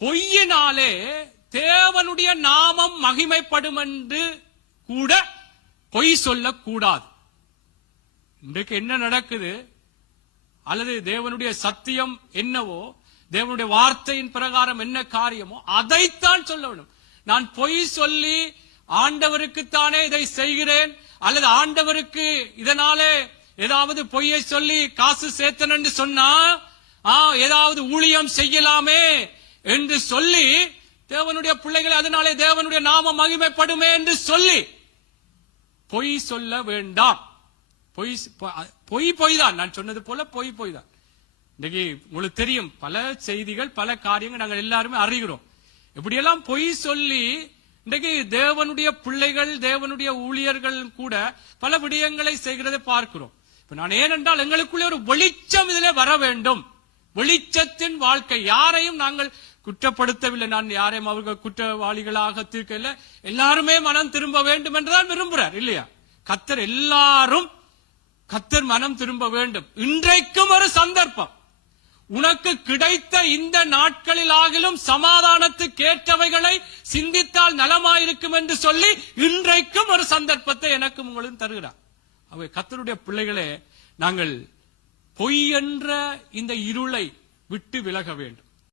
பொய்யினாலே தேவனுடைய நாமம் மகிமைப்படும் என்று கூட பொய் சொல்லக்கூடாது. இன்றைக்கு என்ன நடக்குது, அல்லது தேவனுடைய சத்தியம் என்னவோ, தேவனுடைய வார்த்தையின் பிரகாரம் என்ன காரியமோ அதைத்தான் சொல்ல வேண்டும். நான் பொய் சொல்லி ஆண்டவருக்குத்தானே இதை செய்கிறேன், அல்லது ஆண்டவருக்கு இதனாலே ஏதாவது பொய்யை சொல்லி காசு சேர்த்தன் என்று சொன்னா ஏதாவது ஊழியம் செய்யலாமே என்று சொல்லி தேவனுடைய பிள்ளைகளை அதனாலே தேவனுடைய நாம மகிமைப்படுமே என்று சொல்லி பொய் சொல்ல வேண்டாம். பொய் தான், நான் சொன்னது போல பொய் தான். இன்னைக்கு உங்களுக்கு தெரியும், பல செய்திகள் பல காரியங்கள் நாங்கள் எல்லாருமே அறிகிறோம். இப்படியெல்லாம் பொய் சொல்லி இன்றைக்கு தேவனுடைய பிள்ளைகள் தேவனுடைய ஊழியர்கள் கூட பல விடயங்களை செய்கிறதை பார்க்கிறோம். இப்ப நான் ஏனென்றால் எங்களுக்குள்ளே ஒரு வெளிச்சம் இதிலே வர வேண்டும். வெளிச்சத்தின் வாழ்க்கை. யாரையும் நாங்கள் குற்றப்படுத்தவில்லை, நான் யாரையும் அவர்கள் குற்றவாளிகளாக தீர்க்கல. எல்லாருமே மனம் திரும்ப வேண்டும் என்றுதான் விரும்புறார் இல்லையா? கர்த்தர் மனம் திரும்ப வேண்டும். இன்றைக்கும் ஒரு சந்தர்ப்பம். உனக்கு கிடைத்த இந்த நாட்களில் ஆகிலும் சமாதானத்துக்கு ஏற்றவைகளை சிந்தித்தால் நலமாயிருக்கும் என்று சொல்லி இன்றைக்கும் ஒரு சந்தர்ப்பத்தை எனக்கும் உங்களும் தருகிறார். அவை கர்த்தருடைய பிள்ளைகளே, நாங்கள் பொய் என்ற இந்த இருளை விட்டு விலக வேண்டும்.